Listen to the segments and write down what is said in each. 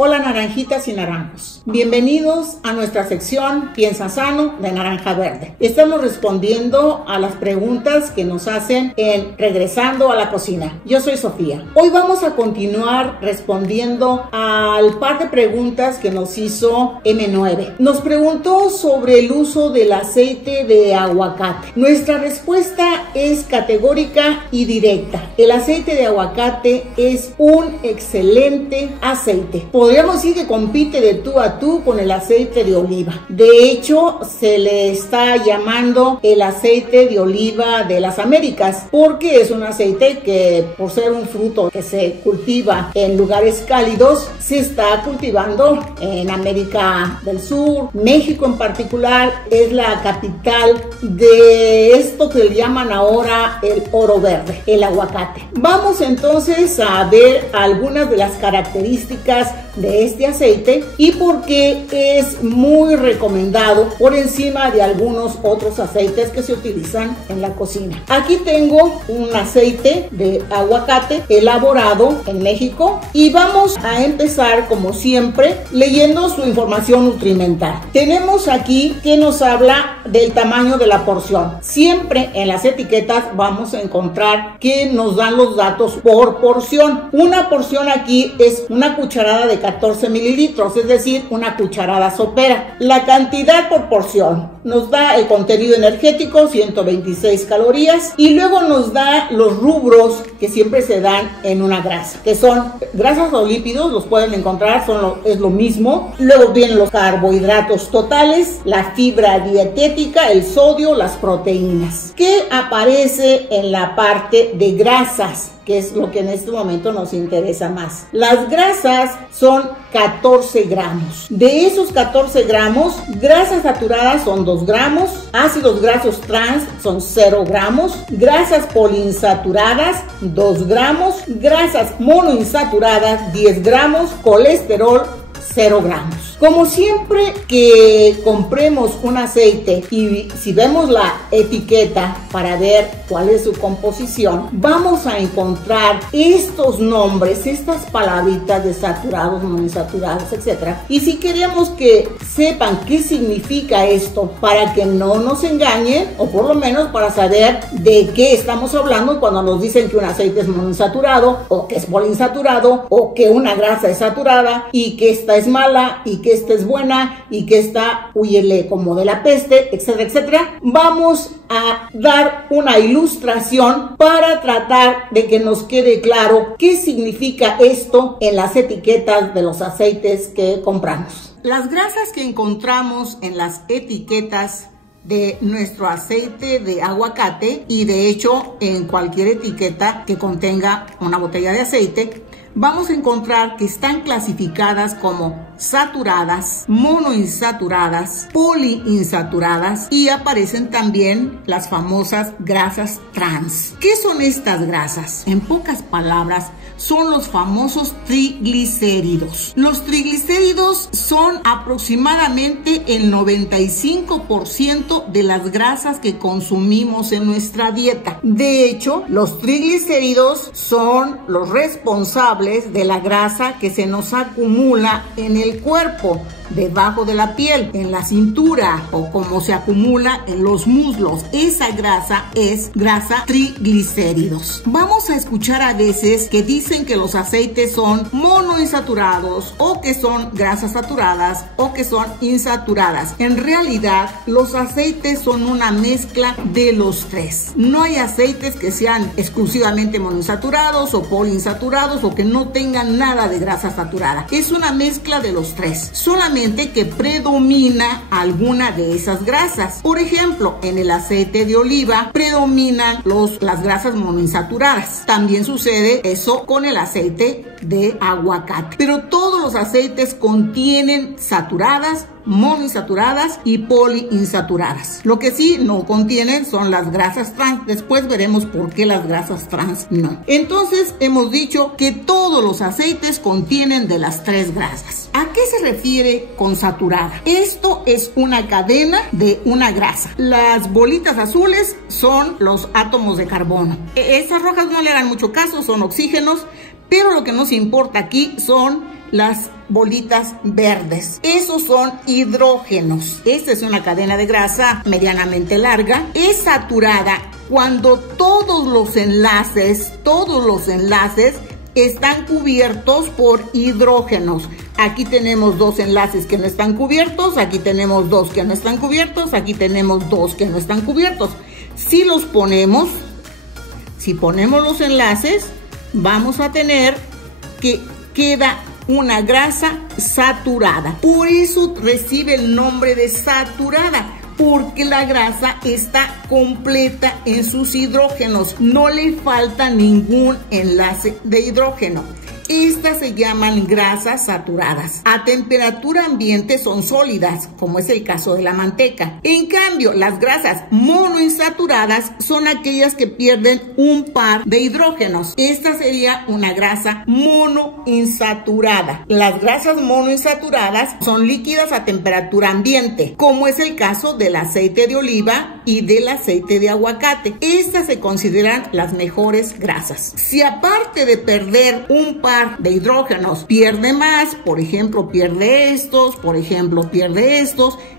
Hola naranjitas y naranjos, bienvenidos a nuestra sección Piensa Sano de Naranja Verde. Estamos respondiendo a las preguntas que nos hacen en Regresando a la Cocina. Yo soy Sofía. Hoy vamos a continuar respondiendo al par de preguntas que nos hizo M9. Nos preguntó sobre el uso del aceite de aguacate. Nuestra respuesta es categórica y directa. El aceite de aguacate es un excelente aceite. Podríamos decir que compite de tú a tú con el aceite de oliva. De hecho, se le está llamando el aceite de oliva de las Américas, porque es un aceite que, por ser un fruto que se cultiva en lugares cálidos, se está cultivando en América del Sur. México en particular es la capital de esto que le llaman ahora el oro verde, el aguacate. Vamos entonces a ver algunas de las características de este aceite y por qué es muy recomendado por encima de algunos otros aceites que se utilizan en la cocina. Aquí tengo un aceite de aguacate elaborado en México y vamos a empezar como siempre leyendo su información nutrimental. Tenemos aquí que nos habla del tamaño de la porción. Siempre en las etiquetas vamos a encontrar que nos dan los datos por porción. Una porción aquí es una cucharada de 14 mililitros, es decir, una cucharada sopera. La cantidad por porción nos da el contenido energético, 126 calorías, y luego nos da los rubros que siempre se dan en una grasa, que son grasas o lípidos, los pueden encontrar, es lo mismo. Luego vienen los carbohidratos totales, la fibra dietética, el sodio, las proteínas. ¿Qué aparece en la parte de grasas? Que es lo que en este momento nos interesa más. Las grasas son 14 gramos. De esos 14 gramos, grasas saturadas son 2 gramos, ácidos grasos trans son 0 gramos, grasas poliinsaturadas 2 gramos, grasas monoinsaturadas 10 gramos, colesterol 0 gramos. Como siempre que compremos un aceite y si vemos la etiqueta para ver cuál es su composición, vamos a encontrar estos nombres, estas palabritas de saturados, monoinsaturados, etc. Y si queremos que sepan qué significa esto para que no nos engañen, o por lo menos para saber de qué estamos hablando cuando nos dicen que un aceite es monoinsaturado, o que es poliinsaturado, o que una grasa es saturada, y que esta es mala, y que esta es buena, y que esta huyele como de la peste, etcétera, etcétera. Vamos a dar una ilustración para tratar de que nos quede claro qué significa esto en las etiquetas de los aceites que compramos. Las grasas que encontramos en las etiquetas de nuestro aceite de aguacate, y de hecho en cualquier etiqueta que contenga una botella de aceite, vamos a encontrar que están clasificadas como saturadas, monoinsaturadas, poliinsaturadas, y aparecen también las famosas grasas trans. ¿Qué son estas grasas? En pocas palabras, son los famosos triglicéridos. Los triglicéridos son aproximadamente el 95% de las grasas que consumimos en nuestra dieta. De hecho, los triglicéridos son los responsables de la grasa que se nos acumula en el cuerpo, debajo de la piel, en la cintura, o como se acumula en los muslos. Esa grasa es grasa triglicéridos. Vamos a escuchar a veces que dicen que los aceites son monoinsaturados, o que son grasas saturadas, o que son insaturadas. En realidad, los aceites son una mezcla de los tres. No hay aceites que sean exclusivamente monoinsaturados o poliinsaturados, o que no tengan nada de grasa saturada. Es una mezcla de los tres. Solamente que predomina alguna de esas grasas. Por ejemplo, en el aceite de oliva predominan las grasas monoinsaturadas. También sucede eso con el aceite de aguacate. Pero todos los aceites contienen saturadas, monoinsaturadas y poliinsaturadas. Lo que sí no contienen son las grasas trans. Después veremos por qué las grasas trans no. Entonces hemos dicho que todos los aceites contienen de las tres grasas. ¿A qué se refiere con saturada? Esto es una cadena de una grasa. Las bolitas azules son los átomos de carbono. Esas rojas no le dan mucho caso, son oxígenos, pero lo que nos importa aquí son las bolitas verdes. Esos son hidrógenos. Esta es una cadena de grasa medianamente larga. Es saturada cuando todos los enlaces están cubiertos por hidrógenos. Aquí tenemos 2 enlaces que no están cubiertos, aquí tenemos 2 que no están cubiertos, aquí tenemos 2 que no están cubiertos. Si ponemos los enlaces, vamos a tener que queda una grasa saturada. Por eso recibe el nombre de saturada, porque la grasa está completa en sus hidrógenos, no le falta ningún enlace de hidrógeno. Estas se llaman grasas saturadas. A temperatura ambiente son sólidas, como es el caso de la manteca. En cambio, las grasas monoinsaturadas son aquellas que pierden un par de hidrógenos. Esta sería una grasa monoinsaturada. Las grasas monoinsaturadas son líquidas a temperatura ambiente, como es el caso del aceite de oliva y del aceite de aguacate. Estas se consideran las mejores grasas. Si aparte de perder un par de hidrógenos pierde más, por ejemplo pierde estos,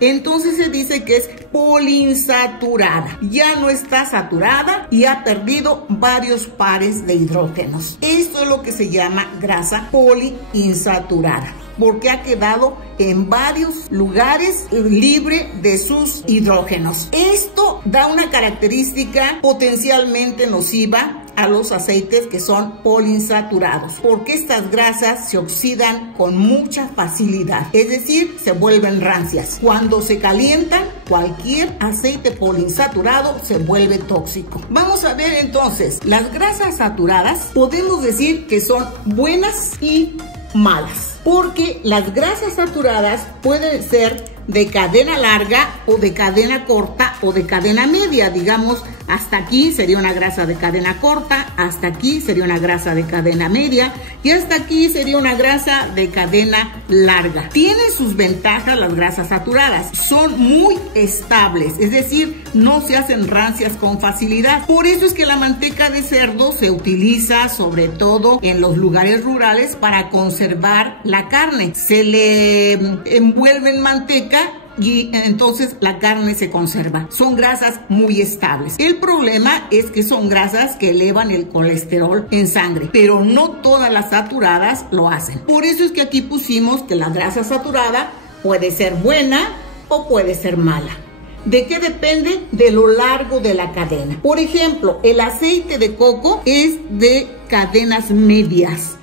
entonces se dice que es poliinsaturada. Ya no está saturada y ha perdido varios pares de hidrógenos. Esto es lo que se llama grasa poliinsaturada, porque ha quedado en varios lugares libre de sus hidrógenos. Esto da una característica potencialmente nociva a los aceites que son poliinsaturados, porque estas grasas se oxidan con mucha facilidad, es decir, se vuelven rancias. Cuando se calientan, cualquier aceite poliinsaturado se vuelve tóxico. Vamos a ver entonces, las grasas saturadas podemos decir que son buenas y malas, porque las grasas saturadas pueden ser de cadena larga o de cadena corta o de cadena media. Digamos, hasta aquí sería una grasa de cadena corta, hasta aquí sería una grasa de cadena media y hasta aquí sería una grasa de cadena larga. Tienen sus ventajas las grasas saturadas, son muy estables, es decir, no se hacen rancias con facilidad. Por eso es que la manteca de cerdo se utiliza sobre todo en los lugares rurales para conservar la carne. Se le envuelve en manteca y entonces la carne se conserva. Son grasas muy estables. El problema es que son grasas que elevan el colesterol en sangre, pero no todas las saturadas lo hacen. Por eso es que aquí pusimos que la grasa saturada puede ser buena o puede ser mala. ¿De qué depende? De lo largo de la cadena. Por ejemplo, el aceite de coco es de cadenas medias.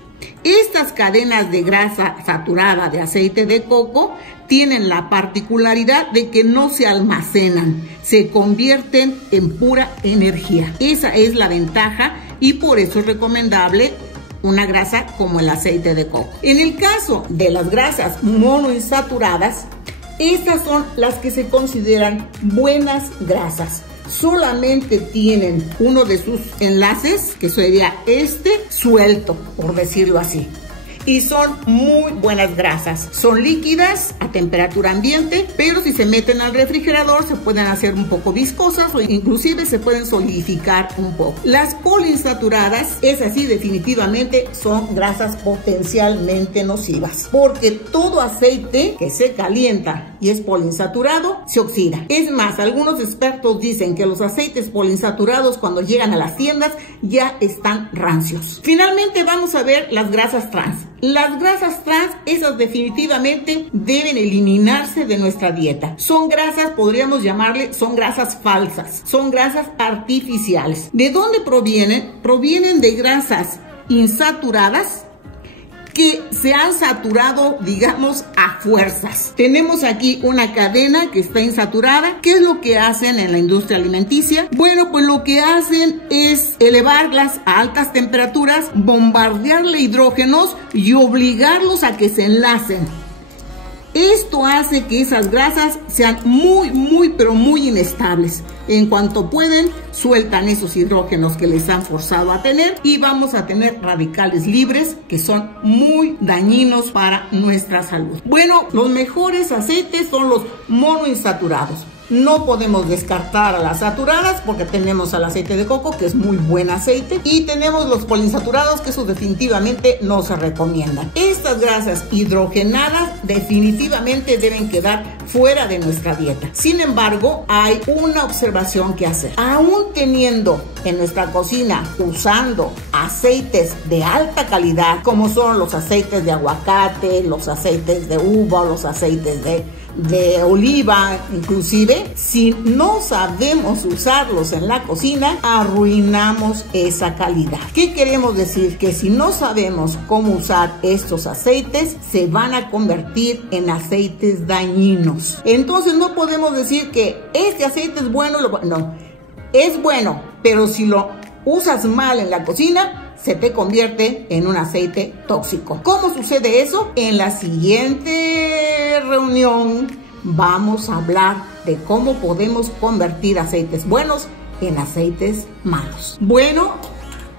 Estas cadenas de grasa saturada de aceite de coco tienen la particularidad de que no se almacenan, se convierten en pura energía. Esa es la ventaja y por eso es recomendable una grasa como el aceite de coco. En el caso de las grasas monoinsaturadas, estas son las que se consideran buenas grasas. Solamente tienen uno de sus enlaces, que sería suelto, por decirlo así. Y son muy buenas grasas. Son líquidas a temperatura ambiente, pero si se meten al refrigerador se pueden hacer un poco viscosas o inclusive se pueden solidificar un poco. Las poliinsaturadas, esas sí definitivamente son grasas potencialmente nocivas, porque todo aceite que se calienta y es poliinsaturado se oxida. Es más, algunos expertos dicen que los aceites poliinsaturados cuando llegan a las tiendas ya están rancios. Finalmente vamos a ver las grasas trans. Las grasas trans, esas definitivamente deben eliminarse de nuestra dieta. Son grasas, podríamos llamarle, son grasas falsas, son grasas artificiales. ¿De dónde provienen? Provienen de grasas insaturadas que se han saturado, digamos, a fuerzas. Tenemos aquí una cadena que está insaturada. ¿Qué es lo que hacen en la industria alimenticia? Bueno, pues lo que hacen es elevarlas a altas temperaturas, bombardearle hidrógenos y obligarlos a que se enlacen. Esto hace que esas grasas sean muy, pero muy inestables. En cuanto pueden, sueltan esos hidrógenos que les han forzado a tener y vamos a tener radicales libres que son muy dañinos para nuestra salud. Bueno, los mejores aceites son los monoinsaturados. No podemos descartar a las saturadas porque tenemos al aceite de coco, que es muy buen aceite, y tenemos los poliinsaturados, que eso definitivamente no se recomiendan. Estas grasas hidrogenadas definitivamente deben quedar fuera de nuestra dieta. Sin embargo, hay una observación que hacer. Aún teniendo en nuestra cocina usando aceites de alta calidad, como son los aceites de aguacate, los aceites de uva, los aceites de oliva, inclusive, si no sabemos usarlos en la cocina, arruinamos esa calidad. ¿Qué queremos decir? Que si no sabemos cómo usar estos aceites, se van a convertir en aceites dañinos. Entonces no podemos decir que este aceite es bueno, no, es bueno, pero si lo usas mal en la cocina, se te convierte en un aceite tóxico. ¿Cómo sucede eso? En la siguiente reunión vamos a hablar de cómo podemos convertir aceites buenos en aceites malos. Bueno,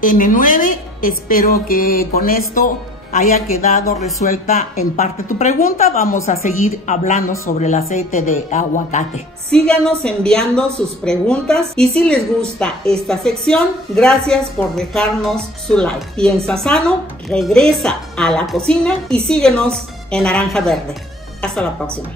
M9, espero que con esto haya quedado resuelta en parte tu pregunta. Vamos a seguir hablando sobre el aceite de aguacate. Síganos enviando sus preguntas y si les gusta esta sección, gracias por dejarnos su like. Piensa sano, regresa a la cocina y síguenos en Naranja Verde. Hasta la próxima.